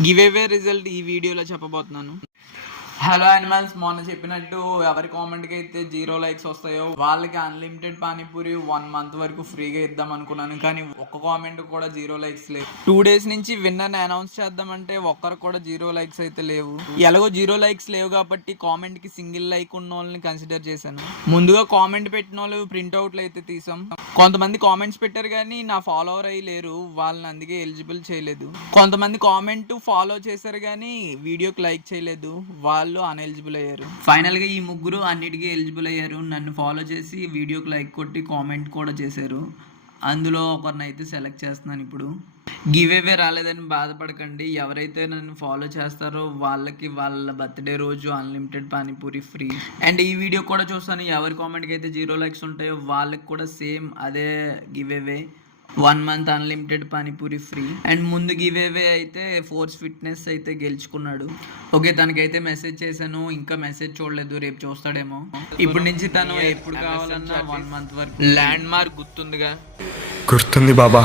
Give away result ఈ వీడియోలో చెప్పబోతున్నాను. హలో యానిమల్స్, మొన్న చెప్పినట్టు ఎవరి కామెంట్కి అయితే 0 లైక్స్ వస్తాయో వాళ్ళకి అన్లిమిటెడ్ పానీపూరి 1 మంత్ వరకు ఫ్రీగా ఇద్దాం అనుకున్నాను. కానీ ఒక్క కామెంట్ కూడా 0 లైక్స్ లేవు. 2 డేస్ నుంచి విన్నర్ని అనౌన్స్ చేద్దామంటే ఒక్కరు కూడా 0 లైక్స్ అయితే లేవు. ఎలాగో 0 లైక్స్ లేవు కాబట్టి కామెంట్కి సింగిల్ లైక్ ఉన్న వాళ్ళని కన్సిడర్ చేశాను. ముందుగా కామెంట్ పెట్టిన వాళ్ళు ప్రింట్అవుట్లు అయితే తీసాం. కొంతమంది కామెంట్స్ పెట్టారు కానీ నా ఫాలోవర్ అయ్యి లేరు, వాళ్ళని అందుకే ఎలిజిబుల్ చేయలేదు. కొంతమంది కామెంట్ ఫాలో చేశారు కానీ వీడియోకి లైక్ చేయలేదు, వాళ్ళు అన్ఎలిజిబుల్ అయ్యారు. ఫైనల్ గా ఈ ముగ్గురు అన్నిటికీ ఎలిజిబుల్ అయ్యారు. నన్ను ఫాలో చేసి వీడియోకి లైక్ కొట్టి కామెంట్ కూడా చేశారు. అందులో ఒకరిని అయితే సెలెక్ట్ చేస్తున్నాను. ఇప్పుడు గివ్ అవే రాలేదని బాధపడకండి. ఎవరైతే నన్ను ఫాలో చేస్తారో వాళ్ళకి వాళ్ళ బర్త్డే రోజు అన్లిమిటెడ్ పానీపూరి ఫ్రీ. అండ్ ఈ వీడియో కూడా చూస్తాను, ఎవరి కామెంట్కి అయితే 0 లైక్స్ ఉంటాయో వాళ్ళకి కూడా సేమ్ అదే give away, 1 month unlimited panipuri free. And ముందు గివ్ అవే అయితే ఫోర్స్ ఫిట్నెస్ అయితే గెలుచుకున్నాడు. ఓకే, తనకైతే మెసేజ్ చేశాను, ఇంకా మెసేజ్ చూడలేదు, రేపు చూస్తాడేమో. ఇప్పటి నుంచి తను ఎప్పుడు కావాలన్నా 1 మంత్ వరకు. ల్యాండ్ మార్క్ గుర్తుందిగా? గుర్తుంది బాబా.